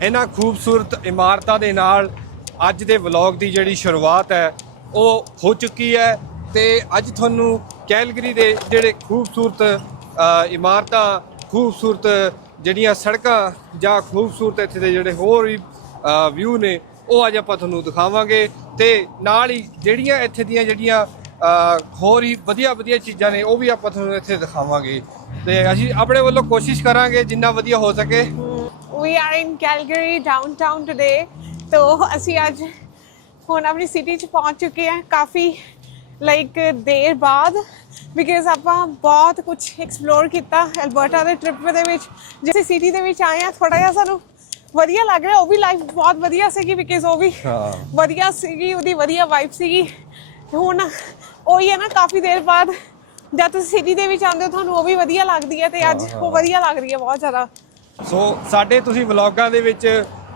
ਇਹਨਾਂ ਖੂਬਸੂਰਤ ਇਮਾਰਤਾਂ ਦੇ ਨਾਲ ਅੱਜ ਦੇ ਵਲੌਗ ਦੀ ਜਿਹੜੀ ਸ਼ੁਰੂਆਤ ਹੈ, ਉਹ ਹੋ ਚੁੱਕੀ ਹੈ ਤੇ ਅੱਜ ਤੁਹਾਨੂੰ ਕੈਲਗਰੀ ਦੇ ਜਿਹੜੇ ਖੂਬਸੂਰਤ ਇਮਾਰਤਾਂ, ਖੂਬਸੂਰਤ ਜਿਹੜੀਆਂ ਸੜਕਾਂ ਜਾਂ ਖੂਬਸੂਰਤ ਇੱਥੇ ਦੇ ਜਿਹੜੇ ਹੋਰ ਵੀ ਵਿਊ ਨੇ, ਉਹ ਅੱਜ ਆਪਾਂ ਤੁਹਾਨੂੰ ਦਿਖਾਵਾਂਗੇ ਤੇ ਨਾਲ ਹੀ ਜਿਹੜੀਆਂ ਇੱਥੇ ਦੀਆਂ ਜਿਹੜੀਆਂ ਹੋਰ ਹੀ ਵਧੀਆ ਵਧੀਆ ਚੀਜ਼ਾਂ ਨੇ, ਉਹ ਵੀ ਆਪਾਂ ਤੁਹਾਨੂੰ ਇੱਥੇ ਦਿਖਾਵਾਂਗੇ ਤੇ ਅਸੀਂ ਆਪਣੇ ਵੱਲੋਂ ਕੋਸ਼ਿਸ਼ ਕਰਾਂਗੇ ਜਿੰਨਾ ਵਧੀਆ ਹੋ ਸਕੇ। We are in Calgary downtown today. ਤੋ ਅਸੀਂ ਅੱਜ ਹੁਣ ਆਪਣੀ ਸਿਟੀ ਚ ਪਹੁੰਚ ਚੁੱਕੇ ਹਾਂ ਕਾਫੀ ਲਾਈਕ ਦੇਰ ਬਾਅਦ ਬਿਕਾਜ਼ ਆਪਾਂ ਬਹੁਤ ਕੁਝ ਐਕਸਪਲੋਰ ਕੀਤਾ ਐਲਬਰਟਾ ਦੇ ਟ੍ਰਿਪ ਦੇ ਵਿੱਚ। ਜਿਵੇਂ ਸਿਟੀ ਦੇ ਵਿੱਚ ਆਏ ਆ ਥੋੜਾ ਜਿਹਾ ਸਾਨੂੰ ਵਧੀਆ ਲੱਗ ਰਿਹਾ ਉਹ ਵੀ ਲਾਈਫ ਬਹੁਤ ਵਧੀਆ ਸੀਗੀ ਬਿਕਾਜ਼ ਉਹ ਵੀ ਹਾਂ। ਵਧੀਆ ਸੀਗੀ ਉਹਦੀ ਵਧੀਆ ਵਾਈਬ ਸੀਗੀ। ਹੁਣ ਉਹੀ ਹੈ ਨਾ ਕਾਫੀ ਦੇਰ ਬਾਅਦ ਜਦ ਤੁਸੀਂ ਸਿਟੀ ਦੇ ਵਿੱਚ ਆਉਂਦੇ ਹੋ ਤੁਹਾਨੂੰ ਉਹ ਵੀ ਵਧੀਆ ਲੱਗਦੀ ਹੈ ਤੇ ਅੱਜ ਉਹ ਵਧੀਆ ਲੱਗ ਰਹੀ ਹੈ ਬਹੁਤ ਜ਼ਿਆਦਾ। ਸੋ ਸਾਡੇ ਤੁਸੀਂ ਵਲੌਗਾਂ ਦੇ ਵਿੱਚ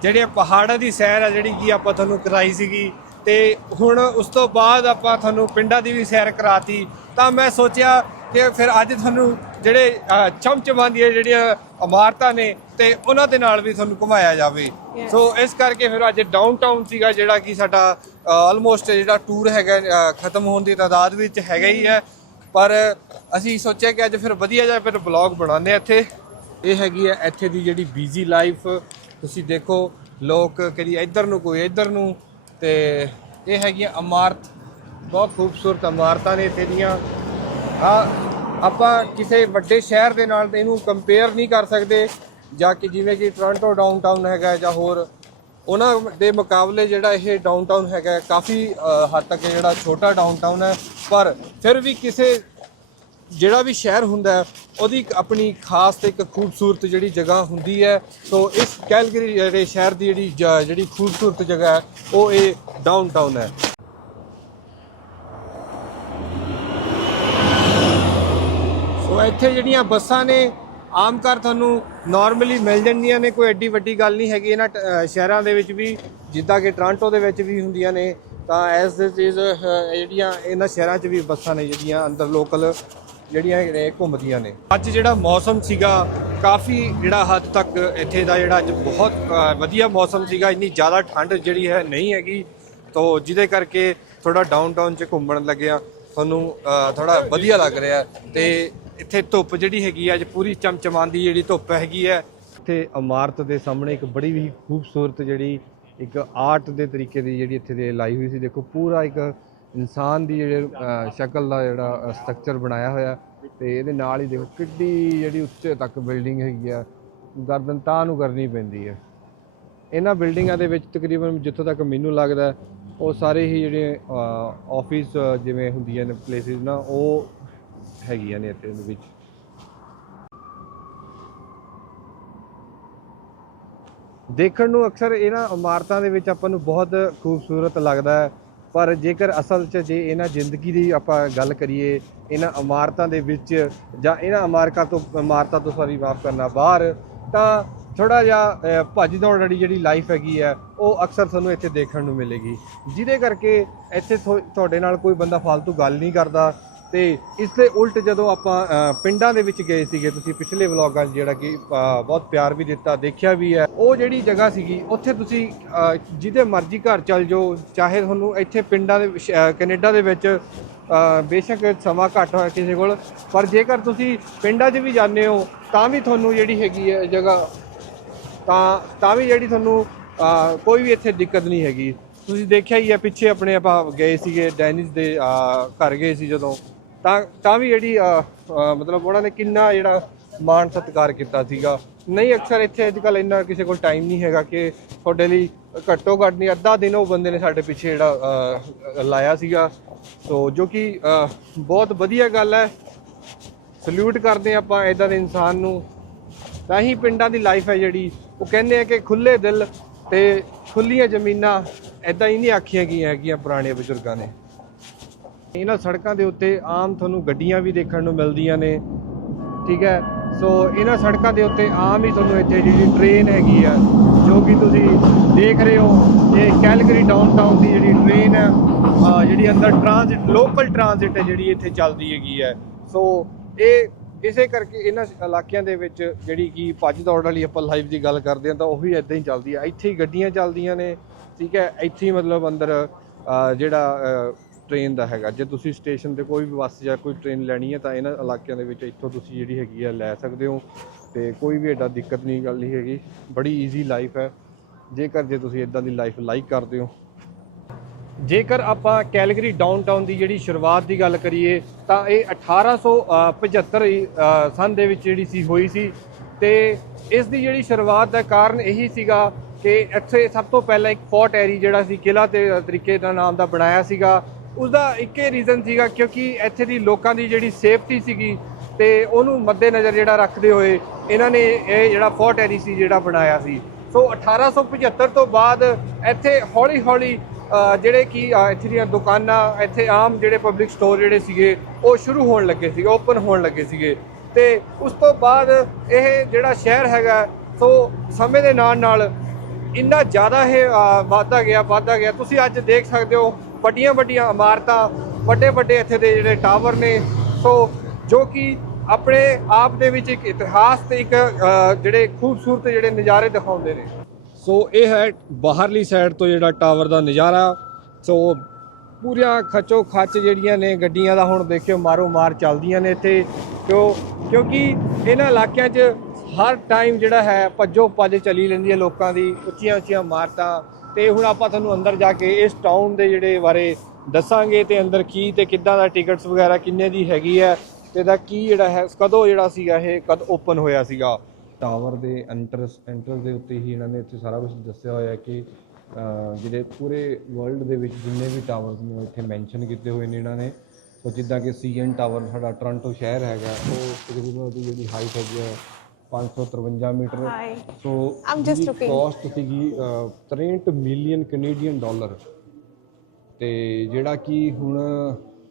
ਜਿਹੜੇ ਪਹਾੜਾਂ ਦੀ ਸੈਰ ਆ ਜਿਹੜੀ ਕੀ ਆਪਾਂ ਤੁਹਾਨੂੰ ਕਰਾਈ ਸੀਗੀ ਤੇ ਹੁਣ ਉਸ ਤੋਂ ਬਾਅਦ ਆਪਾਂ ਤੁਹਾਨੂੰ ਪਿੰਡਾਂ ਦੀ ਵੀ ਸੈਰ ਕਰਾਤੀ ਤਾਂ ਮੈਂ ਸੋਚਿਆ ਕਿ ਫਿਰ ਅੱਜ ਤੁਹਾਨੂੰ ਜਿਹੜੇ ਅਹ, ਚਮਚਮਾਂ ਦੀਆਂ ਜਿਹੜੀਆਂ ਇਮਾਰਤਾਂ ਨੇ ਤੇ ਉਹਨਾਂ ਦੇ ਨਾਲ ਵੀ ਤੁਹਾਨੂੰ ਘੁਮਾਇਆ ਜਾਵੇ. ਸੋ ਇਸ ਕਰਕੇ ਫਿਰ ਅੱਜ ਡਾਊਨਟਾਊਨ ਸੀਗਾ ਜਿਹੜਾ ਕਿ ਸਾਡਾ ਆਲਮੋਸਟ ਜਿਹੜਾ ਟੂਰ ਹੈਗਾ ਖਤਮ ਹੋਣ ਦੀ ਤਾਦਾਦ ਵਿੱਚ ਹੈਗਾ ਹੀ ਹੈ। ਪਰ ਅਸੀਂ ਸੋਚਿਆ ਕਿ ਅੱਜ ਫਿਰ ਵਧੀਆ ਜਿਹਾ ਫਿਰ ਬਲੌਗ ਬਣਾਉਂਦੇ ਇੱਥੇ। ਇਹ ਹੈਗੀ ਹੈ ਇੱਥੇ ਦੀ ਜਿਹੜੀ ਬੀਜ਼ੀ ਲਾਈਫ ਤੁਸੀਂ ਦੇਖੋ, ਲੋਕ ਕਦੀ ਇੱਧਰ ਨੂੰ, ਕੋਈ ਇੱਧਰ ਨੂੰ, ਤੇ ਇਹ ਹੈਗੀਆਂ ਇਮਾਰਤ, ਬਹੁਤ ਖੂਬਸੂਰਤ ਇਮਾਰਤਾਂ ਨੇ ਇੱਥੇ ਦੀਆਂ। ਆ ਆਪਾਂ ਕਿਸੇ ਵੱਡੇ ਸ਼ਹਿਰ ਦੇ ਨਾਲ ਇਹਨੂੰ ਕੰਪੇਅਰ ਨਹੀਂ ਕਰ ਸਕਦੇ, ਜਾਂ ਕਿ ਜਿਵੇਂ ਕਿ ਟੋਰਾਂਟੋ ਡਾਊਨਟਾਊਨ ਹੈਗਾ ਜਾਂ ਹੋਰ, ਉਹਨਾਂ ਦੇ ਮੁਕਾਬਲੇ ਜਿਹੜਾ ਇਹ ਡਾਊਨਟਾਊਨ ਹੈਗਾ, ਕਾਫੀ ਹੱਦ ਤੱਕ ਜਿਹੜਾ ਛੋਟਾ ਡਾਊਨਟਾਊਨ ਹੈ। ਪਰ ਫਿਰ ਵੀ ਕਿਸੇ ਜਿਹੜਾ ਵੀ ਸ਼ਹਿਰ ਹੁੰਦਾ ਉਹਦੀ ਆਪਣੀ ਖਾਸ ਤੇ ਇੱਕ ਖੂਬਸੂਰਤ ਜਿਹੜੀ ਜਗ੍ਹਾ ਹੁੰਦੀ ਹੈ। ਸੋ ਇਸ ਕੈਲਗਰੀ ਜਿਹੜੇ ਸ਼ਹਿਰ ਦੀ ਜਿਹੜੀ ਜ- ਜਿਹੜੀ ਖੂਬਸੂਰਤ ਜਗ੍ਹਾ ਹੈ, ਉਹ ਇਹ ਡਾਊਨਟਾਊਨ ਹੈ। ਸੋ ਇੱਥੇ ਜਿਹੜੀਆਂ ਬੱਸਾਂ ਨੇ, ਆਮ ਕਰ ਤੁਹਾਨੂੰ ਨਾਰਮਲੀ ਮਿਲ ਜਾਂਦੀਆਂ ਨੇ, ਕੋਈ ਐਡੀ ਵੱਡੀ ਗੱਲ ਨਹੀਂ ਹੈਗੀ ਇਹਨਾਂ ਟ- ਸ਼ਹਿਰਾਂ ਦੇ ਵਿੱਚ ਵੀ, ਜਿੱਦਾਂ ਕਿ ਟੋਰਾਂਟੋ ਦੇ ਵਿੱਚ ਵੀ ਹੁੰਦੀਆਂ ਨੇ। ਤਾਂ ਐਸ ਦਿਸ ਇਜ਼ ਜਿਹੜੀਆਂ ਇਹਨਾਂ ਸ਼ਹਿਰਾਂ 'ਚ ਵੀ ਬੱਸਾਂ ਨੇ ਜਿਹੜੀਆਂ ਅੰਦਰ ਲੋਕਲ ਜਿਹੜੀਆਂ ਇਹ ਘੁੰਮਦੀਆਂ ਨੇ। ਅੱਜ ਜਿਹੜਾ ਮੌਸਮ ਸੀਗਾ, ਕਾਫੀ ਜਿਹੜਾ ਹੱਦ ਤੱਕ ਇੱਥੇ ਦਾ ਜਿਹੜਾ ਅੱਜ ਬਹੁਤ ਵਧੀਆ ਮੌਸਮ ਸੀਗਾ। ਇੰਨੀ ਜ਼ਿਆਦਾ ਠੰਡ ਜਿਹੜੀ ਹੈ ਨਹੀਂ ਹੈਗੀ। ਤੋ ਜਿਹਦੇ ਕਰਕੇ ਥੋੜਾ ਡਾਊਨਟਾਊਨ 'ਚ ਘੁੰਮਣ ਲੱਗਿਆ। ਤੁਹਾਨੂੰ ਥੋੜਾ ਵਧੀਆ ਲੱਗ ਰਿਹਾ। ਹੈ ਤੇ ਇੱਥੇ ਧੁੱਪ ਜਿਹੜੀ ਹੈਗੀ ਆ, ਅੱਜ ਪੂਰੀ ਚਮਚਮਾਂਦੀ ਜਿਹੜੀ ਧੁੱਪ ਹੈਗੀ ਹੈ ਇੱਥੇ ਇਮਾਰਤ ਦੇ ਸਾਹਮਣੇ ਇੱਕ ਬੜੀ ਵੀ ਖੂਬਸੂਰਤ ਜਿਹੜੀ ਇੱਕ ਆਰਟ ਦੇ ਤਰੀਕੇ ਦੀ ਜਿਹੜੀ ਇੱਥੇ ਦੇ ਲਾਈ ਹੋਈ ਸੀ। ਦੇਖੋ, ਪੂਰਾ ਇੱਕ ਇਨਸਾਨ ਦੀ ਜਿਹੜੇ ਸ਼ਕਲ ਦਾ ਜਿਹੜਾ ਸਟਰਕਚਰ ਬਣਾਇਆ ਹੋਇਆ ਤੇ ਇਹਦੇ ਨਾਲ ਹੀ ਦੇਖੋ ਕਿੱਡੀ ਜਿਹੜੀ ਉੱਚੇ ਤੱਕ ਬਿਲਡਿੰਗ ਹੈਗੀ ਆ, ਗਰਦਨ ਤਾਂ ਨੂੰ ਕਰਨੀ ਪੈਂਦੀ ਹੈ। ਇਹਨਾਂ ਬਿਲਡਿੰਗਾਂ ਦੇ ਵਿੱਚ ਤਕਰੀਬਨ ਜਿੱਥੋਂ ਤੱਕ ਮੈਨੂੰ ਲੱਗਦਾ ਉਹ ਸਾਰੇ ਹੀ ਜਿਹੜੇ ਆਫਿਸ ਜਿਵੇਂ ਹੁੰਦੀਆਂ ਨੇ ਪਲੇਸਿਸ ਨਾ, ਉਹ ਹੈਗੀਆਂ ਨੇ ਇੱਥੇ ਦੇ ਵਿੱਚ। ਦੇਖਣ ਨੂੰ ਅਕਸਰ ਇਹਨਾਂ ਇਮਾਰਤਾਂ ਦੇ ਵਿੱਚ ਆਪਾਂ ਨੂੰ ਬਹੁਤ ਖੂਬਸੂਰਤ ਲੱਗਦਾ ਹੈ। ਪਰ ਜੇਕਰ ਅਸਲ 'ਚ ਜੇ ਇਹਨਾਂ ਜ਼ਿੰਦਗੀ ਦੀ ਆਪਾਂ ਗੱਲ ਕਰੀਏ ਇਹਨਾਂ ਇਮਾਰਤਾਂ ਦੇ ਵਿੱਚ ਜਾਂ ਇਹਨਾਂ ਇਮਾਰਤਾਂ ਤੋਂ ਇਮਾਰਤਾਂ ਤੋਂ ਸਾਰੀ ਮਾਫ ਕਰਨਾ ਬਾਹਰ ਤਾਂ ਥੋੜਾ ਜਿਹਾ ਅਹ, ਭੱਜ ਦੌੜ ਵਾਲੀ ਜਿਹੜੀ ਲਾਈਫ ਹੈਗੀ ਹੈ ਉਹ ਅਕਸਰ ਤੁਹਾਨੂੰ ਇੱਥੇ ਦੇਖਣ ਨੂੰ ਮਿਲੇਗੀ। ਜਿਹਦੇ ਕਰਕੇ ਇੱਥੇ ਥੋ- ਤੁਹਾਡੇ ਨਾਲ ਕੋਈ ਬੰਦਾ ਫालतू ਗੱਲ ਨਹੀਂ ਕਰਦਾ ਤੇ ਇਸ ਦੇ ਉਲਟ ਜਦੋਂ ਆਪਾਂ ਪਿੰਡਾਂ ਦੇ ਵਿੱਚ ਗਏ ਸੀਗੇ ਤੁਸੀਂ ਪਿਛਲੇ ਵਲੌਗਾਂ 'ਚ ਜਿਹੜਾ ਕਿ ਬਹੁਤ ਪਿਆਰ ਵੀ ਦਿੱਤਾ ਦੇਖਿਆ ਵੀ ਹੈ। ਉਹ ਜਿਹੜੀ ਜਗ੍ਹਾ ਸੀਗੀ ਉੱਥੇ ਤੁਸੀਂ ਜਿਹਦੇ ਮਰਜ਼ੀ ਘਰ ਚੱਲ ਜਾਓ ਚਾਹੇ ਤੁਹਾਨੂੰ ਇੱਥੇ ਪਿੰਡਾਂ ਦੇ ਵਿੱਚ, ਕੈਨੇਡਾ ਦੇ ਵਿੱਚ ਬੇਸ਼ੱਕ ਸਮਾਂ ਘੱਟ ਹੋਇਆ ਕਿਸੇ ਕੋਲ ਪਰ ਜੇਕਰ ਤੁਸੀਂ ਪਿੰਡਾਂ 'ਚ ਵੀ ਜਾਂਦੇ ਹੋ ਤਾਂ ਵੀ ਤੁਹਾਨੂੰ ਜਿਹੜੀ ਹੈਗੀ ਹੈ ਜਗ੍ਹਾ ਤਾਂ ਤਾਂ ਵੀ ਜਿਹੜੀ ਤੁਹਾਨੂੰ ਕੋਈ ਵੀ ਇੱਥੇ ਦਿੱਕਤ ਨਹੀਂ ਹੈਗੀ। ਤੁਸੀਂ ਦੇਖਿਆ ਹੀ ਹੈ ਪਿੱਛੇ ਆਪਣੇ ਆਪਾਂ ਗਏ ਸੀਗੇ ਡੈਨਿਸ ਦੇ ਘਰ ਗਏ ਸੀ ਜਦੋਂ। ਤਾਂ ਤਾਂ ਵੀ ਜਿਹੜੀ ਮਤਲਬ ਉਹਨਾਂ ਨੇ ਕਿੰਨਾ ਜਿਹੜਾ ਮਾਣ ਸਤਿਕਾਰ ਕੀਤਾ ਸੀਗਾ। ਨਹੀਂ, ਅਕਸਰ ਇੱਥੇ ਅੱਜ ਕੱਲ ਇੰਨਾ ਕਿਸੇ ਕੋਲ ਟਾਈਮ ਨਹੀਂ ਹੈਗਾ ਕਿ ਤੁਹਾਡੇ ਲਈ ਘੱਟੋ ਘੱਟ ਨਹੀਂ, ਅੱਧਾ ਦਿਨ ਉਹ ਬੰਦੇ ਨੇ ਸਾਡੇ ਪਿੱਛੇ ਜਿਹੜਾ ਲਾਇਆ ਸੀਗਾ। ਸੋ ਜੋ ਕਿ ਬਹੁਤ ਵਧੀਆ ਗੱਲ ਹੈ। ਸਲੂਟ ਕਰਦੇ ਹਾਂ ਆਪਾਂ ਇਦਾਂ ਦੇ ਇਨਸਾਨ ਨੂੰ। ਤਾਂ ਹੀ ਪਿੰਡਾਂ ਦੀ ਲਾਈਫ ਹੈ ਜਿਹੜੀ, ਉਹ ਕਹਿੰਦੇ ਆ ਕਿ ਖੁੱਲੇ ਦਿਲ ਤੇ ਖੁੱਲੀਆਂ ਜ਼ਮੀਨਾਂ ਐਦਾਂ ਹੀ ਨਹੀਂ ਆਖੀਆਂ ਗਈਆਂ ਹੈਗੀਆਂ ਪੁਰਾਣੇ ਬਜ਼ੁਰਗਾਂ ਨੇ। ਇਹਨਾਂ ਸੜਕਾਂ ਦੇ ਉੱਤੇ ਆਮ ਤੁਹਾਨੂੰ ਗੱਡੀਆਂ ਵੀ ਦੇਖਣ ਨੂੰ ਮਿਲਦੀਆਂ ਨੇ, ਠੀਕ ਹੈ? ਸੋ ਇਹਨਾਂ ਸੜਕਾਂ ਦੇ ਉੱਤੇ ਆਮ ਹੀ ਤੁਹਾਨੂੰ ਇੱਥੇ ਜਿਹੜੀ ਟ੍ਰੇਨ ਹੈਗੀ ਆ, ਜੋ ਕਿ ਤੁਸੀਂ ਦੇਖ ਰਹੇ ਹੋ, ਇਹ ਕੈਲਗਰੀ ਡਾਊਨਟਾਊਨ ਦੀ ਜਿਹੜੀ ਟ੍ਰੇਨ ਹੈ ਜਿਹੜੀ ਅੰਦਰ ਟ੍ਰਾਂਜ਼ਿਟ ਲੋਕਲ ਟ੍ਰਾਂਜ਼ਿਟ ਹੈ ਜਿਹੜੀ ਇੱਥੇ ਚੱਲਦੀ ਹੈਗੀ ਹੈ। ਸੋ ਇਹ ਇਸੇ ਕਰਕੇ ਇਹਨਾਂ ਇਲਾਕਿਆਂ ਦੇ ਵਿੱਚ ਜਿਹੜੀ ਕਿ ਭੱਜ ਦੌੜ ਵਾਲੀ ਆਪਾਂ ਲਾਈਫ ਦੀ ਗੱਲ ਕਰਦੇ ਹਾਂ ਤਾਂ ਉਹ ਵੀ ਇਦਾਂ ਹੀ ਚੱਲਦੀ ਹੈ ਇੱਥੇ ਹੀ ਗੱਡੀਆਂ ਚੱਲਦੀਆਂ ਨੇ, ਠੀਕ ਹੈ? ਇੱਥੇ ਹੀ ਮਤਲਬ ਅੰਦਰ ਜਿਹੜਾ ਟ੍ਰੇਨ ਦਾ ਹੈਗਾ। ਜੇ ਤੁਸੀਂ ਸਟੇਸ਼ਨ ਤੇ ਕੋਈ ਵੀ ਬੱਸ ਜਾਂ ਕੋਈ ਟ੍ਰੇਨ ਲੈਣੀ ਹੈ ਤਾਂ ਇਹਨਾਂ ਇਲਾਕਿਆਂ ਦੇ ਵਿੱਚ ਇੱਥੋਂ ਤੁਸੀਂ ਜਿਹੜੀ ਹੈਗੀ ਆ ਲੈ ਸਕਦੇ ਹੋ। ਤੇ ਕੋਈ ਵੀ ਐਡਾ ਦਿੱਕਤ ਨਹੀਂ ਗੱਲ ਨਹੀਂ ਹੈਗੀ। ਬੜੀ ਈਜ਼ੀ ਲਾਈਫ ਹੈ। ਜੇਕਰ ਜੇ ਤੁਸੀਂ ਇਦਾਂ ਦੀ ਲਾਈਫ ਲਾਈਕ ਕਰਦੇ ਹੋ। ਜੇਕਰ ਆਪਾਂ ਕੈਲਗਰੀ ਡਾਊਨਟਾਊਨ ਦੀ ਜਿਹੜੀ ਸ਼ੁਰੂਆਤ ਦੀ ਗੱਲ ਕਰੀਏ ਤਾਂ ਇਹ 1875 ਹੀ, ਅ, ਸਨ ਦੇ ਵਿੱਚ ਜਿਹੜੀ ਸੀ ਹੋਈ ਸੀ। ਤੇ ਇਸ ਦੀ ਜਿਹੜੀ ਸ਼ੁਰੂਆਤ ਦਾ ਕਾਰਨ ਇਹੀ ਸੀਗਾ ਕਿ ਇੱਥੇ ਸਭ ਤੋਂ ਪਹਿਲਾਂ ਇੱਕ ਫੋਰਟ ਐਰੀ ਜਿਹੜਾ ਸੀ ਕਿਲਾ ਤੇ ਤਰੀਕੇ ਦਾ ਨਾਮ ਦਾ ਬਣਾਇਆ ਸੀਗਾ। ਉਸ ਦਾ ਇੱਕੇ ਰੀਜ਼ਨ ਸੀਗਾ ਕਿਉਂਕਿ ਇੱਥੇ ਦੀ ਲੋਕਾਂ ਦੀ ਜਿਹੜੀ ਸੇਫਟੀ ਸੀਗੀ ਤੇ ਉਹਨੂੰ ਮੱਦੇਨਜ਼ਰ ਜਿਹੜਾ ਰੱਖਦੇ ਹੋਏ ਇਹਨਾਂ ਨੇ ਇਹ ਜਿਹੜਾ ਫੋਰਟ ਐਰੀ ਸੀ ਜਿਹੜਾ ਬਣਾਇਆ ਸੀ। ਸੋ 1875 ਤੋਂ ਬਾਅਦ ਇੱਥੇ ਹੌਲੀ ਹੌਲੀ ਜਿਹੜੇ ਕਿ ਇੱਥੇ ਦੀਆਂ ਦੁਕਾਨਾਂ ਇੱਥੇ ਆਮ ਜਿਹੜੇ ਪਬਲਿਕ ਸਟੋਰ ਜਿਹੜੇ ਸੀਗੇ ਉਹ ਸ਼ੁਰੂ ਹੋਣ ਲੱਗੇ ਸੀਗੇ ਓਪਨ ਹੋਣ ਲੱਗੇ ਸੀਗੇ। ਤੇ ਉਸ ਤੋਂ ਬਾਅਦ ਇਹ ਜਿਹੜਾ ਸ਼ਹਿਰ ਹੈਗਾ ਸੋ ਸਮੇਂ ਦੇ ਨਾਲ ਨਾਲ ਇੰਨਾ ਜ਼ਿਆਦਾ ਇਹ ਅ, ਵੱਧਦਾ ਗਿਆ ਵੱਧਦਾ ਗਿਆ। ਤੁਸੀਂ ਅੱਜ ਦੇਖ ਸਕਦੇ ਹੋ ਵੱਡੀਆਂ ਵੱਡੀਆਂ ਇਮਾਰਤਾਂ ਵੱਡੇ ਵੱਡੇ ਇੱਥੇ ਦੇ ਜਿਹੜੇ ਟਾਵਰ ਨੇ। ਸੋ ਜੋ ਕਿ ਆਪਣੇ ਆਪ ਦੇ ਵਿੱਚ ਇੱਕ ਇਤਿਹਾਸ ਤੇ ਇੱਕ ਜਿਹੜੇ ਖੂਬਸੂਰਤ ਜਿਹੜੇ ਨਜ਼ਾਰੇ ਦਿਖਾਉਂਦੇ ਨੇ। ਸੋ ਇਹ ਹੈ ਬਾਹਰਲੀ ਸਾਈਡ ਤੋਂ ਜਿਹੜਾ ਟਾਵਰ ਦਾ ਨਜ਼ਾਰਾ। ਸੋ ਪੂਰੀਆਂ ਖਚੋ ਖੱਚ ਜਿਹੜੀਆਂ ਨੇ ਗੱਡੀਆਂ ਦਾ ਹੁਣ ਦੇਖਿਓ ਮਾਰੋ ਮਾਰ ਚੱਲਦੀਆਂ ਨੇ ਇੱਥੇ। ਕਿਉਂ, ਕਿਉਂਕਿ ਇਹਨਾਂ ਇਲਾਕਿਆਂ 'ਚ ਹਰ ਟਾਈਮ ਜਿਹੜਾ ਹੈ ਭੱਜੋ ਭੱਜ ਚਲੀ ਲੈਂਦੀ ਹੈ ਲੋਕਾਂ ਦੀ। ਉੱਚੀਆਂ ਉੱਚੀਆਂ ਇਮਾਰਤਾਂ ਤੇ ਹੁਣ ਆਪਾਂ ਤੁਹਾਨੂੰ ਅੰਦਰ ਜਾ ਕੇ ਇਸ ਟਾਊਨ ਦੇ ਜਿਹੜੇ ਬਾਰੇ ਦੱਸਾਂਗੇ ਤੇ ਅੰਦਰ ਕੀ ਤੇ ਕਿੱਦਾਂ ਦਾ ਟਿਕਟਸ ਵਗੈਰਾ ਕਿੰਨੇ ਦੀ ਹੈਗੀ ਹੈ ਤੇ ਦਾ ਕੀ ਜਿਹੜਾ ਹੈ, ਕਦੋਂ ਜਿਹੜਾ ਸੀਗਾ ਇਹ, ਕਦ ਓਪਨ ਹੋਇਆ ਸੀਗਾ? ਟਾਵਰ ਦੇ ਐਂਟਰਸ ਐਂਟਰਸ ਦੇ ਉੱਤੇ ਹੀ ਇਹਨਾਂ ਨੇ ਇੱਥੇ ਸਾਰਾ ਕੁਝ ਦੱਸਿਆ ਹੋਇਆ ਹੈ ਕਿ ਜਿਹੜੇ ਪੂਰੇ ਵਰਲਡ ਦੇ ਵਿੱਚ ਜਿੰਨੇ ਵੀ ਟਾਵਰਸ ਨੇ ਇੱਥੇ ਮੈਂਸ਼ਨ ਕੀਤੇ ਹੋਏ ਨੇ ਇਹਨਾਂ ਨੇ। ਸੋ ਜਿੱਦਾਂ ਕਿ ਸੀਐਨ ਟਾਵਰ ਸਾਡਾ ਟੋਰਾਂਟੋ ਸ਼ਹਿਰ ਹੈਗਾ, ਉਹ ਤਕਰੀਬਨ ਉਹਦੀ ਜਿਹੜੀ ਹਾਈਟ ਹੈਗੀ ਹੈ 553 metre. Hi. So I'm just looking. Cost ਸੀਗੀ ਅਹ, 63 ਮਿਲੀਅਨ ਕੈਨੇਡੀਅਨ ਡਾਲਰ ਤੇ ਜਿਹੜਾ ਕਿ ਹੁਣ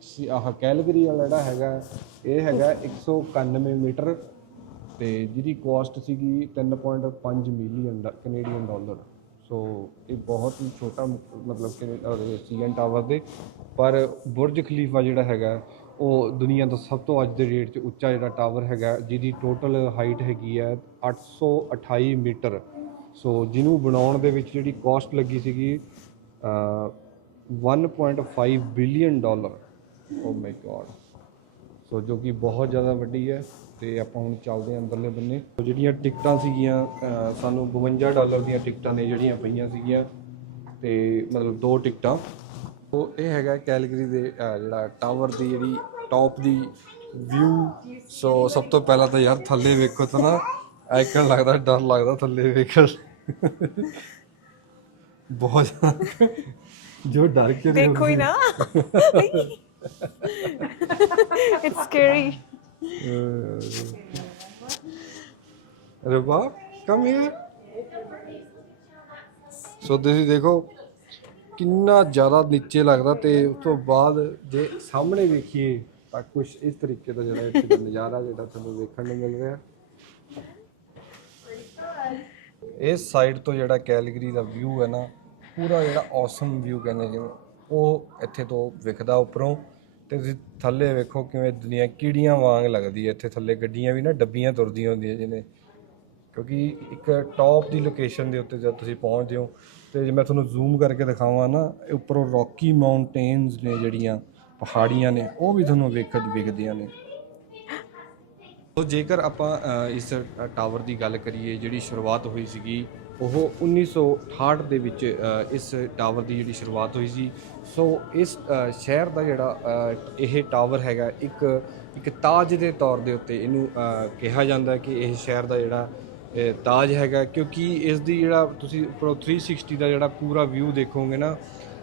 ਸੀ- ਆਹ ਕੈਲਗਰੀ ਵਾਲਾ ਜਿਹੜਾ ਹੈਗਾ ਇਹ ਹੈਗਾ 191 ਮੀਟਰ। ਤੇ ਜਿਹਦੀ ਕਾਸਟ ਸੀਗੀ 3.5 ਮਿਲੀਅਨ ਕੈਨੇਡੀਅਨ ਡਾਲਰ ਸੋ ਇਹ ਬਹੁਤ ਹੀ ਛੋਟਾ ਮ- ਮਤਲਬ ਕਿ ਸੀਐਨ ਟਾਵਰ ਦੇ। ਪਰ ਬੁਰਜ ਖਲੀਫਾ ਜਿਹੜਾ ਹੈਗਾ ਉਹ ਦੁਨੀਆ ਦਾ ਸਭ ਤੋਂ ਅੱਜ ਦੇ ਡੇਟ 'ਚ ਉੱਚਾ ਜਿਹੜਾ ਟਾਵਰ ਹੈਗਾ ਜਿਹਦੀ ਟੋਟਲ ਹਾਈਟ ਹੈਗੀ ਹੈ 828 ਮੀਟਰ। ਸੋ ਜਿਹਨੂੰ ਬਣਾਉਣ ਦੇ ਵਿੱਚ ਜਿਹੜੀ ਕਾਸਟ ਲੱਗੀ ਸੀਗੀ ਅ, 1.5 billion dollar oh my god so ਜੋ ਕਿ ਬਹੁਤ ਜ਼ਿਆਦਾ ਵੱਡੀ ਹੈ ਤੇ ਆਪਾਂ ਹੁਣ ਚੱਲਦੇ ਹਾਂ ਅੰਦਰਲੇ ਬੰਨੇ। ਸੋ ਜਿਹੜੀਆਂ ਟਿਕਟਾਂ ਸੀਗੀਆਂ ਸਾਨੂੰ 52 ਡਾਲਰ ਦੀਆਂ ਟਿਕਟਾਂ ਨੇ ਜਿਹੜੀਆਂ ਪਈਆਂ ਸੀਗੀਆਂ ਤੇ ਮਤਲਬ ਦੋ ਟਿਕਟਾਂ। ਉਹ ਇਹ ਹੈਗਾ ਕੈਲਗਰੀ ਦੇ ਜਿਹੜਾ ਟਾਵਰ ਦੀ ਜਿਹੜੀ ਟੌਪ ਦੀ ਵਿਊ। ਸੋ ਸਭ ਤੋਂ ਪਹਿਲਾਂ ਤਾਂ ਯਾਰ ਥੱਲੇ ਵੇਖੋ ਤਾਂ ਨਾ ਆਈਕਨ ਲੱਗਦਾ ਡਰ ਲੱਗਦਾ ਥੱਲੇ ਵੇਖਣ। ਬਹੁਤ ਜੋ ਡਰ ਕੇ ਦੇਖੋ ਹੀ ਨਾ। ਇਟਸ ਸਕੇਰੀ ਰਬਾ ਕਮ ਹੇਅਰ ਸੋ ਤੁਸੀਂ ਦੇਖੋ ਕਿੰਨਾ ਜ਼ਿਆਦਾ ਨੀਚੇ ਲੱਗਦਾ ਤੇ ਉਸ ਤੋਂ ਬਾਅਦ ਜੇ ਸਾਹਮਣੇ ਵੇਖੀਏ ਤਾਂ ਕੁਝ ਇਸ ਤਰੀਕੇ ਦਾ ਜਿਹੜਾ ਇੱਥੇ ਦਾ ਨਜ਼ਾਰਾ ਜਿਹੜਾ ਤੁਹਾਨੂੰ ਵੇਖਣ ਨੂੰ ਮਿਲ ਰਿਹਾ। ਇਸ ਸਾਈਡ ਤੋਂ ਜਿਹੜਾ ਕੈਲਗਰੀ ਦਾ ਵਿਊ ਹੈ ਨਾ, ਪੂਰਾ ਜਿਹੜਾ ਔਸਮ ਵਿਊ ਕਹਿੰਦੇ ਜਿਵੇਂ, ਉਹ ਇੱਥੇ ਤੋਂ ਵਿਖਦਾ ਉੱਪਰੋਂ ਤੇ ਤੁਸੀਂ ਥੱਲੇ ਵੇਖੋ ਕਿਵੇਂ ਦੁਨੀਆ ਕੀੜੀਆਂ ਵਾਂਗ ਲੱਗਦੀ ਹੈ। ਇੱਥੇ ਥੱਲੇ ਗੱਡੀਆਂ ਵੀ ਨਾ ਡੱਬੀਆਂ ਤੁਰਦੀਆਂ ਹੁੰਦੀਆਂ ਜਿਵੇਂ ਕਿਉਂਕਿ ਇੱਕ ਟੌਪ ਦੀ ਲੋਕੇਸ਼ਨ ਦੇ ਉੱਤੇ ਜਦ ਤੁਸੀਂ ਪਹੁੰਚਦੇ ਹੋ, ਤੇ ਜੇ ਮੈਂ ਤੁਹਾਨੂੰ ਜ਼ੂਮ ਕਰਕੇ ਦਿਖਾਵਾਂ ਨਾ, ਇਹ ਉੱਪਰੋਂ ਰੌਕੀ ਮਾਊਂਟੇਨਸ ਨੇ ਜਿਹੜੀਆਂ ਪਹਾੜੀਆਂ ਨੇ, ਉਹ ਵੀ ਤੁਹਾਨੂੰ ਵੇਖ ਵਿਖਦੀਆਂ ਨੇ। ਸੋ ਜੇਕਰ ਆਪਾਂ ਇਸ ਟਾਵਰ ਦੀ ਗੱਲ ਕਰੀਏ, ਜਿਹੜੀ ਸ਼ੁਰੂਆਤ ਹੋਈ ਸੀਗੀ, ਉਹ 1968 ਦੇ ਵਿੱਚ ਇਸ ਟਾਵਰ ਦੀ ਜਿਹੜੀ ਸ਼ੁਰੂਆਤ ਹੋਈ ਸੀ। ਸੋ ਇਸ ਸ਼ਹਿਰ ਦਾ ਜਿਹੜਾ ਇਹ ਟਾਵਰ ਹੈਗਾ, ਇੱਕ ਇੱਕ ਤਾਜ ਦੇ ਤੌਰ ਦੇ ਉੱਤੇ ਇਹਨੂੰ ਕਿਹਾ ਜਾਂਦਾ ਕਿ ਇਹ ਸ਼ਹਿਰ ਦਾ ਜਿਹੜਾ ਤਾਜ ਹੈਗਾ, ਕਿਉਂਕਿ ਇਸ ਦੀ ਜਿਹੜਾ ਤੁਸੀਂ ਉੱਪਰੋਂ 360 ਦਾ ਜਿਹੜਾ ਪੂਰਾ ਵਿਊ ਦੇਖੋਗੇ ਨਾ,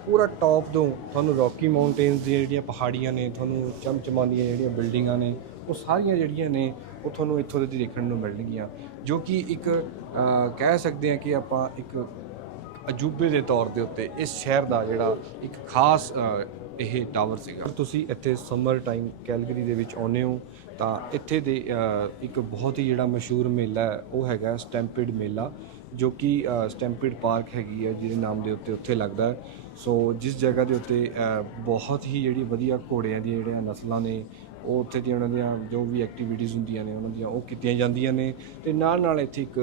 ਪੂਰਾ ਟੌਪ ਤੋਂ ਤੁਹਾਨੂੰ ਰੌਕੀ ਮਾਊਂਟੇਨਸ ਦੀਆਂ ਜਿਹੜੀਆਂ ਪਹਾੜੀਆਂ ਨੇ, ਤੁਹਾਨੂੰ ਚਮਚਮਾਉਂਦੀਆਂ ਜਿਹੜੀਆਂ ਬਿਲਡਿੰਗਾਂ ਨੇ, ਉਹ ਸਾਰੀਆਂ ਜਿਹੜੀਆਂ ਨੇ, ਉਹ ਤੁਹਾਨੂੰ ਇੱਥੋਂ ਦੇ ਦੇਖਣ ਨੂੰ ਮਿਲਣਗੀਆਂ। ਜੋ ਕਿ ਇੱਕ ਕਹਿ ਸਕਦੇ ਹਾਂ ਕਿ ਆਪਾਂ ਇੱਕ ਅਜੂਬੇ ਦੇ ਤੌਰ ਦੇ ਉੱਤੇ ਇਸ ਸ਼ਹਿਰ ਦਾ ਜਿਹੜਾ ਇੱਕ ਖਾਸ ਇਹ ਟਾਵਰ ਸੀਗਾ। ਤੁਸੀਂ ਇੱਥੇ ਸਮਰ ਟਾਈਮ ਕੈਲਗਰੀ ਦੇ ਵਿੱਚ ਆਉਂਦੇ ਹੋ, ਤਾਂ ਇੱਥੇ ਦੇ ਇੱਕ ਬਹੁਤ ਹੀ ਜਿਹੜਾ ਮਸ਼ਹੂਰ ਮੇਲਾ ਹੈ, ਉਹ ਹੈਗਾ ਸਟੈਂਪਿਡ ਮੇਲਾ, ਜੋ ਕਿ ਸਟੈਂਪਿਡ ਪਾਰਕ ਹੈਗੀ ਹੈ, ਜਿਹਦੇ ਨਾਮ ਦੇ ਉੱਤੇ ਉੱਥੇ ਲੱਗਦਾ ਸੋ ਜਿਸ ਜਗ੍ਹਾ ਦੇ ਉੱਤੇ ਬਹੁਤ ਹੀ ਜਿਹੜੀ ਵਧੀਆ ਘੋੜਿਆਂ ਦੀਆਂ ਜਿਹੜੀਆਂ ਨਸਲਾਂ ਨੇ ਉਹ ਉੱਥੇ ਦੀ ਉਹਨਾਂ ਦੀਆਂ ਜੋ ਵੀ ਐਕਟੀਵਿਟੀਜ਼ ਹੁੰਦੀਆਂ ਨੇ, ਉਹਨਾਂ ਦੀਆਂ ਉਹ ਕੀਤੀਆਂ ਜਾਂਦੀਆਂ ਨੇ ਤੇ ਨਾਲ ਨਾਲ ਇੱਥੇ ਇੱਕ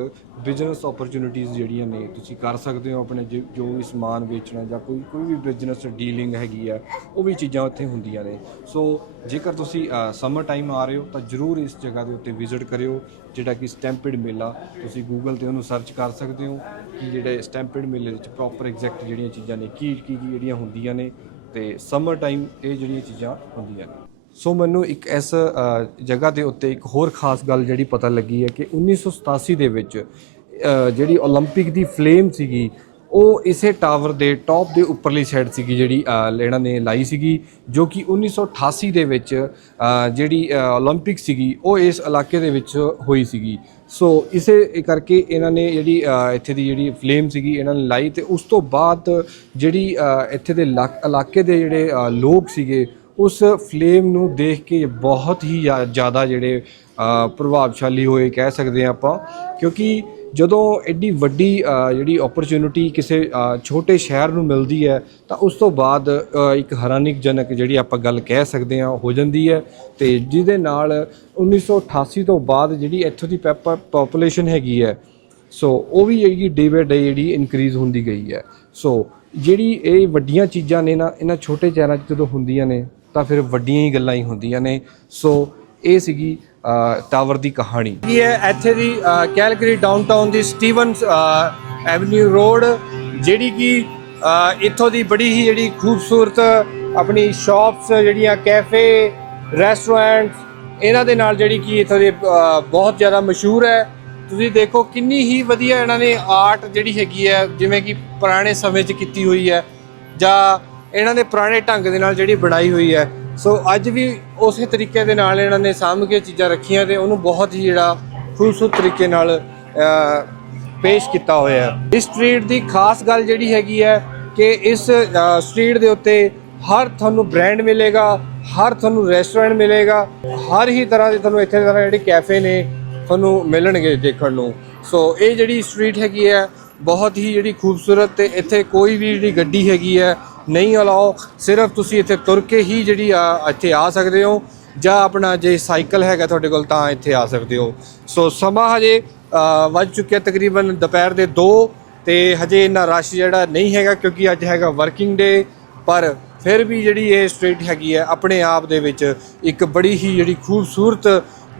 ਬਿਜ਼ਨਸ ਓਪਰਚੁਨਿਟੀਜ਼ ਜਿਹੜੀਆਂ ਨੇ ਤੁਸੀਂ ਕਰ ਸਕਦੇ ਹੋ ਆਪਣੇ ਜੋ ਵੀ ਸਮਾਨ ਵੇਚਣਾ ਜਾਂ ਕੋਈ ਕੋਈ ਵੀ ਬਿਜ਼ਨਸ ਡੀਲਿੰਗ ਹੈਗੀ ਆ, ਉਹ ਵੀ ਚੀਜ਼ਾਂ ਉੱਥੇ ਹੁੰਦੀਆਂ ਨੇ। ਸੋ ਜੇਕਰ ਤੁਸੀਂ ਸਮਰ ਟਾਈਮ ਆ ਰਹੇ ਹੋ ਤਾਂ ਜਰੂਰ ਇਸ ਜਗ੍ਹਾ ਦੇ ਉੱਤੇ ਵਿਜ਼ਿਟ ਕਰਿਓ, ਜਿਹੜਾ ਕਿ ਸਟੈਂਪਡ ਮੇਲਾ ਤੁਸੀਂ ਗੂਗਲ ਤੇ ਉਹਨੂੰ ਸਰਚ ਕਰ ਸਕਦੇ ਹੋ ਕਿ ਜਿਹੜੇ ਸਟੈਂਪਡ ਮੇਲੇ ਵਿੱਚ ਪ੍ਰੋਪਰ ਐਗਜ਼ੈਕਟ ਜਿਹੜੀਆਂ ਚੀਜ਼ਾਂ ਨੇ, ਕੀ ਕੀ ਜਿਹੜੀਆਂ ਹੁੰਦੀਆਂ ਨੇ ਤੇ ਸਮਰ ਟਾਈਮ ਇਹ ਜਿਹੜੀਆਂ ਚੀਜ਼ਾਂ ਹੁੰਦੀਆਂ ਨੇ। ਸੋ ਮੈਨੂੰ ਇੱਕ ਇਸ ਅ, ਜਗ੍ਹਾ ਦੇ ਉੱਤੇ ਇੱਕ ਹੋਰ ਖਾਸ ਗੱਲ ਜਿਹੜੀ ਪਤਾ ਲੱਗੀ ਹੈ ਕਿ 1987 ਦੇ ਵਿੱਚ ਅ, ਜਿਹੜੀ 올림픽 ਦੀ ਫਲੇਮ ਸੀਗੀ ਉਹ ਇਸੇ ਟਾਵਰ ਦੇ ਟੌਪ ਦੇ ਉੱਪਰਲੀ ਸਾਈਡ ਸੀਗੀ ਜਿਹੜੀ ਅ, ਇਹਨਾਂ ਨੇ ਲਾਈ ਸੀਗੀ ਜੋ ਕਿ 1988 ਦੇ ਵਿੱਚ ਅ, ਜਿਹੜੀ ਅ, 올림픽 ਸੀਗੀ ਉਹ ਇਸ ਇਲਾਕੇ ਦੇ ਵਿੱਚ ਹੋਈ ਸੀਗੀ ਸੋ ਇਸੇ ਕਰਕੇ ਇਹਨਾਂ ਨੇ ਜਿਹੜੀ ਅ, ਇੱਥੇ ਦੀ ਜਿਹੜੀ ਫਲੇਮ ਸੀਗੀ ਇਹਨਾਂ ਨੇ ਲਾਈ ਤੇ ਉਸ ਤੋਂ ਬਾਅਦ ਜਿਹੜੀ ਅ, ਇੱਥੇ ਦੇ ਇਲਾਕ- ਇਲਾਕੇ ਦੇ ਜਿਹੜੇ ਅ, ਲੋਕ ਸੀਗੇ ਉਸ ਫਲੇਮ ਨੂੰ ਦੇਖ ਕੇ ਬਹੁਤ ਹੀ ਜ਼ਿਆਦਾ ਜਿਹੜੇ ਪ੍ਰਭਾਵਸ਼ਾਲੀ ਹੋਏ ਕਹਿ ਸਕਦੇ ਆ ਆਪਾਂ। ਕਿਉਂਕਿ ਜਦੋਂ ਐਡੀ ਵੱਡੀ ਜਿਹੜੀ ਓਪਰਚ्युनिटी ਕਿਸੇ ਛੋਟੇ ਸ਼ਹਿਰ ਨੂੰ ਮਿਲਦੀ ਹੈ, ਤਾਂ ਉਸ ਤੋਂ ਬਾਅਦ ਇੱਕ ਹੈਰਾਨੀਜਨਕ ਜਿਹੜੀ ਆਪਾਂ ਗੱਲ ਕਹਿ ਸਕਦੇ ਆ ਹੋ ਜਾਂਦੀ ਹੈ। ਤੇ ਜਿਹਦੇ ਨਾਲ 1988 ਤੋਂ ਬਾਅਦ ਜਿਹੜੀ ਇੱਥੋਂ ਦੀ ਪੋਪੂਲੇਸ਼ਨ ਹੈਗੀ ਹੈ, ਸੋ ਉਹ ਵੀ ਜਿਹੜੀ ਡੇ ਬਾਏ ਡੇ ਜਿਹੜੀ ਇਨਕਰੀਜ਼ ਹੁੰਦੀ ਗਈ ਹੈ। ਸੋ ਜਿਹੜੀ ਇਹ ਵੱਡੀਆਂ ਚੀਜ਼ਾਂ ਨੇ ਨਾ, ਇਹਨਾਂ ਛੋਟੇ ਚੈਨਲਾਂ 'ਚ ਜਦੋਂ ਹੁੰਦੀਆਂ ਨੇ ਤਾਂ ਫਿਰ ਵੱਡੀਆਂ ਹੀ ਗੱਲਾਂ ਹੀ ਹੁੰਦੀਆਂ ਨੇ। ਸੋ ਇਹ ਸੀਗੀ ਟਾਵਰ ਦੀ ਕਹਾਣੀ। ਇਹ ਹੈ ਇੱਥੇ ਦੀ ਅ, ਕੈਲਗਰੀ ਡਾਊਨਟਾਊਨ ਦੀ ਸਟੀਵਨਸ ਐਵਨਿਊ ਰੋਡ ਜਿਹੜੀ ਕਿ ਇੱਥੋਂ ਦੀ ਬੜੀ ਹੀ ਜਿਹੜੀ ਖੂਬਸੂਰਤ ਆਪਣੀ ਸ਼ਾਪਸ ਜਿਹੜੀਆਂ ਕੈਫੇ ਰੈਸਟੋਰੈਂਟਸ ਇਹਨਾਂ ਦੇ ਨਾਲ ਜਿਹੜੀ ਕਿ ਇੱਥੋਂ ਦੀ ਬਹੁਤ ਜ਼ਿਆਦਾ ਮਸ਼ਹੂਰ ਹੈ। ਤੁਸੀਂ ਦੇਖੋ ਕਿੰਨੀ ਹੀ ਵਧੀਆ ਇਹਨਾਂ ਨੇ ਆਰਟ ਜਿਹੜੀ ਹੈਗੀ ਹੈ ਜਿਵੇਂ ਕਿ ਪੁਰਾਣੇ ਸਮੇਂ 'ਚ ਕੀਤੀ ਹੋਈ ਹੈ ਜਾਂ ਇਹਨਾਂ ਨੇ ਪੁਰਾਣੇ ਢੰਗ ਦੇ ਨਾਲ ਜਿਹੜੀ ਬਣਾਈ ਹੋਈ ਹੈ। ਸੋ ਅੱਜ ਵੀ ਉਸੇ ਤਰੀਕੇ ਦੇ ਨਾਲ ਇਹਨਾਂ ਨੇ ਸਾਂਭ ਕੇ ਚੀਜ਼ਾਂ ਰੱਖੀਆਂ ਤੇ ਉਹਨੂੰ ਬਹੁਤ ਹੀ ਜਿਹੜਾ ਖੂਬਸੂਰਤ ਤਰੀਕੇ ਨਾਲ ਪੇਸ਼ ਕੀਤਾ ਹੋਇਆ ਹੈ। ਇਸ ਸਟਰੀਟ ਦੀ ਖਾਸ ਗੱਲ ਜਿਹੜੀ ਹੈਗੀ ਹੈ ਕਿ ਇਸ ਸਟਰੀਟ ਦੇ ਉੱਤੇ ਹਰ ਤੁਹਾਨੂੰ ਬ੍ਰਾਂਡ ਮਿਲੇਗਾ, ਹਰ ਤੁਹਾਨੂੰ ਰੈਸਟੋਰੈਂਟ ਮਿਲੇਗਾ, ਹਰ ਹੀ ਤਰ੍ਹਾਂ ਦੇ ਤੁਹਾਨੂੰ ਇੱਥੇ ਤਰ੍ਹਾਂ ਜਿਹੜੇ ਕੈਫੇ ਨੇ ਤੁਹਾਨੂੰ ਮਿਲਣਗੇ ਦੇਖਣ ਨੂੰ। ਸੋ ਇਹ ਜਿਹੜੀ ਸਟਰੀਟ ਹੈਗੀ ਹੈ, ਬਹੁਤ ਹੀ ਜਿਹੜੀ ਖੂਬਸੂਰਤ ਤੇ ਇੱਥੇ ਕੋਈ ਵੀ ਜਿਹੜੀ ਗੱਡੀ ਹੈਗੀ ਹੈ ਨਹੀਂ ਅਲਾਓ, ਸਿਰਫ ਤੁਸੀਂ ਇੱਥੇ ਤੁਰ ਕੇ ਹੀ ਜਿਹੜੀ ਆ, ਇੱਥੇ ਆ ਸਕਦੇ ਹੋ, ਜਾਂ ਆਪਣਾ ਜੇ ਸਾਈਕਲ ਹੈਗਾ ਤੁਹਾਡੇ ਕੋਲ ਤਾਂ ਇੱਥੇ ਆ ਸਕਦੇ ਹੋ। ਸੋ ਸਮਾਂ ਹਜੇ ਵੱਜ ਚੁੱਕਿਆ ਤਕਰੀਬਨ ਦੁਪਹਿਰ ਦੇ 2 ਤੇ ਹਜੇ ਇੰਨਾ ਰਸ਼ ਜਿਹੜਾ ਨਹੀਂ ਹੈਗਾ, ਕਿਉਂਕਿ ਅੱਜ ਹੈਗਾ ਵਰਕਿੰਗ ਡੇ ਪਰ ਫਿਰ ਵੀ ਜਿਹੜੀ ਇਹ ਸਟਰੀਟ ਹੈਗੀ ਹੈ, ਆਪਣੇ ਆਪ ਦੇ ਵਿੱਚ ਇੱਕ ਬੜੀ ਹੀ ਜਿਹੜੀ ਖੂਬਸੂਰਤ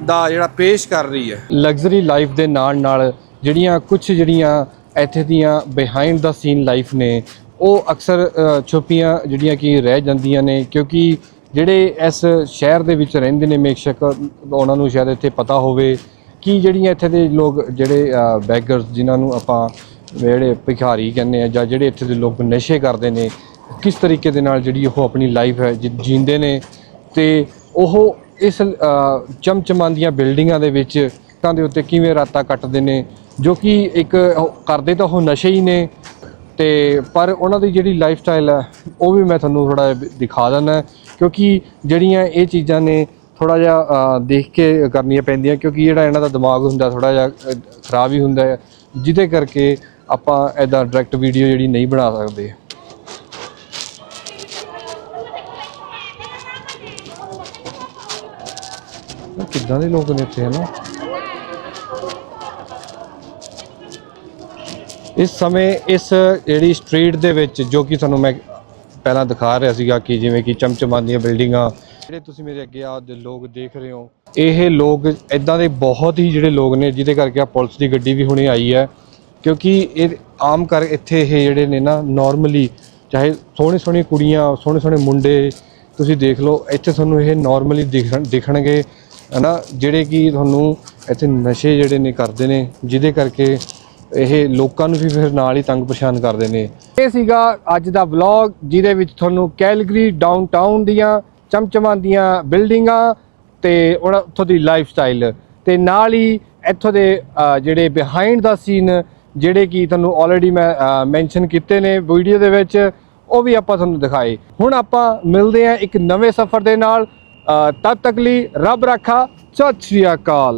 ਦਾ ਜਿਹੜਾ ਪੇਸ਼ ਕਰ ਰਹੀ ਹੈ। ਲਗਜ਼ਰੀ ਲਾਈਫ ਦੇ ਨਾਲ ਨਾਲ ਜਿਹੜੀਆਂ ਕੁਝ ਜਿਹੜੀਆਂ ਇੱਥੇ ਦੀਆਂ ਬਿਹਾਈਂਡ ਦਾ ਸੀਨ ਲਾਈਫ ਨੇ ਉਹ ਅਕਸਰ ਛੁਪੀਆਂ ਜਿਹੜੀਆਂ ਕਿ ਰਹਿ ਜਾਂਦੀਆਂ ਨੇ ਕਿਉਂਕਿ ਜਿਹੜੇ ਇਸ ਸ਼ਹਿਰ ਦੇ ਵਿੱਚ ਰਹਿੰਦੇ ਨੇ ਮੇਕਸ਼ਕ ਉਹਨਾਂ ਨੂੰ ਸ਼ਾਇਦ ਇੱਥੇ ਪਤਾ ਹੋਵੇ ਕਿ ਜਿਹੜੀਆਂ ਇੱਥੇ ਦੇ ਲੋਕ ਜਿਹੜੇ ਬੈਗਰਸ ਜਿਨ੍ਹਾਂ ਨੂੰ ਆਪਾਂ ਜਿਹੜੇ ਭਿਖਾਰੀ ਕਹਿੰਦੇ ਆ ਜਾਂ ਜਿਹੜੇ ਇੱਥੇ ਦੇ ਲੋਕ ਨਸ਼ੇ ਕਰਦੇ ਨੇ ਕਿਸ ਤਰੀਕੇ ਦੇ ਨਾਲ ਜਿਹੜੀ ਉਹ ਆਪਣੀ ਲਾਈਫ ਹੈ ਜੀ- ਜੀਂਦੇ ਨੇ ਤੇ ਉਹ ਇਸ ਅ, ਚਮਚਮਾਂਦੀਆਂ ਬਿਲਡਿੰਗਾਂ ਦੇ ਵਿੱਚ ਤਾਂ ਦੇ ਉੱਤੇ ਕਿਵੇਂ ਰਾਤਾਂ ਕੱਟਦੇ ਨੇ ਜੋ ਕਿ ਇੱਕ ਕਰਦੇ ਤਾਂ ਉਹ ਨਸ਼ੇ ਹੀ ਨੇ ਤੇ ਪਰ ਉਹਨਾਂ ਦੀ ਜਿਹੜੀ ਲਾਈਫ ਸਟਾਈਲ ਹੈ, ਉਹ ਵੀ ਮੈਂ ਤੁਹਾਨੂੰ ਥੋੜਾ ਦਿਖਾ ਦਿੰਦਾ ਕਿਉਂਕਿ ਜਿਹੜੀਆਂ ਇਹ ਚੀਜ਼ਾਂ ਨੇ ਥੋੜਾ ਜਿਹਾ ਦੇਖ ਕੇ ਕਰਨੀਆਂ ਪੈਂਦੀਆਂ, ਕਿਉਂਕਿ ਜਿਹੜਾ ਇਹਨਾਂ ਦਾ ਦਿਮਾਗ ਹੁੰਦਾ ਥੋੜਾ ਜਿਹਾ ਖਰਾਬ ਹੀ ਹੁੰਦਾ ਹੈ, ਜਿਹਦੇ ਕਰਕੇ ਆਪਾਂ ਐਦਾਂ ਡਾਇਰੈਕਟ ਵੀਡੀਓ ਜਿਹੜੀ ਨਹੀਂ ਬਣਾ ਸਕਦੇ। ਕਿੱਦਾਂ ਦੇ ਲੋਕ ਨੇ ਇੱਥੇ, ਹਨਾ? ਇਸ ਸਮੇਂ ਇਸ ਜਿਹੜੀ ਸਟਰੀਟ ਦੇ ਵਿੱਚ ਜੋ ਕਿ ਤੁਹਾਨੂੰ ਮੈਂ ਪਹਿਲਾਂ ਦਿਖਾ ਰਿਹਾ ਸੀਗਾ ਕਿ ਜਿਵੇਂ ਕਿ ਚਮਚਮਾਂਦੀਆਂ ਬਿਲਡਿੰਗਾਂ, ਜਿਹੜੇ ਤੁਸੀਂ ਮੇਰੇ ਅੱਗੇ ਆ ਦੇ ਲੋਕ ਦੇਖ ਰਹੇ ਹੋ, ਇਹ ਲੋਕ ਇਦਾਂ ਦੇ ਬਹੁਤ ਹੀ ਜਿਹੜੇ ਲੋਕ ਨੇ ਜਿਹਦੇ ਕਰਕੇ ਆ ਪੁਲਿਸ ਦੀ ਗੱਡੀ ਵੀ ਹੁਣੇ ਆਈ ਹੈ, ਕਿਉਂਕਿ ਇਹ ਆਮ ਕਰ ਇੱਥੇ ਇਹ ਜਿਹੜੇ ਨੇ ਨਾ ਨਾਰਮਲੀ ਚਾਹੇ ਸੋਹਣੀ ਸੋਹਣੀ ਕੁੜੀਆਂ, ਸੋਹਣੇ ਸੋਹਣੇ ਮੁੰਡੇ ਤੁਸੀਂ ਦੇਖ ਲਓ, ਇੱਥੇ ਤੁਹਾਨੂੰ ਇਹ ਨਾਰਮਲੀ ਦਿਖਣ, ਦਿਖਣਗੇ, ਹਨਾ, ਜਿਹੜੇ ਕਿ ਤੁਹਾਨੂੰ ਇੱਥੇ ਨਸ਼ੇ ਜਿਹੜੇ ਨੇ ਕਰਦੇ ਨੇ, ਜਿਹਦੇ ਕਰਕੇ ਇਹ ਲੋਕਾਂ ਨੂੰ ਵੀ ਫਿਰ ਨਾਲ ਹੀ ਤੰਗ ਪਰੇਸ਼ਾਨ ਕਰਦੇ ਨੇ। ਇਹ ਸੀਗਾ ਅੱਜ ਦਾ ਵਲੌਗ, ਜਿਹਦੇ ਵਿੱਚ ਤੁਹਾਨੂੰ ਕੈਲਗਰੀ ਡਾਊਨਟਾਊਨ ਦੀਆਂ ਚਮਚਮਾਂਦੀਆਂ ਬਿਲਡਿੰਗਾਂ ਤੇ ਉਹਨਾਂ ਉੱਥੋਂ ਦੀ ਲਾਈਫ ਸਟਾਈਲ ਤੇ ਨਾਲ ਹੀ ਇੱਥੋਂ ਦੇ ਜਿਹੜੇ ਬਿਹਾਈਂਡ ਦਾ ਸੀਨ ਜਿਹੜੇ ਕਿ ਤੁਹਾਨੂੰ ਆਲਰੇਡੀ ਮੈਂ ਮੈਂਸ਼ਨ ਕੀਤੇ ਨੇ ਵੀਡੀਓ ਦੇ ਵਿੱਚ, ਉਹ ਵੀ ਆਪਾਂ ਤੁਹਾਨੂੰ ਦਿਖਾਏ। ਹੁਣ ਆਪਾਂ ਮਿਲਦੇ ਹਾਂ ਇੱਕ ਨਵੇਂ ਸਫ਼ਰ ਦੇ ਨਾਲ। ਤਦ ਤੱਕ ਲਈ ਰੱਬ ਰੱਖਾ, ਸਤਿ ਸ਼੍ਰੀ ਅਕਾਲ।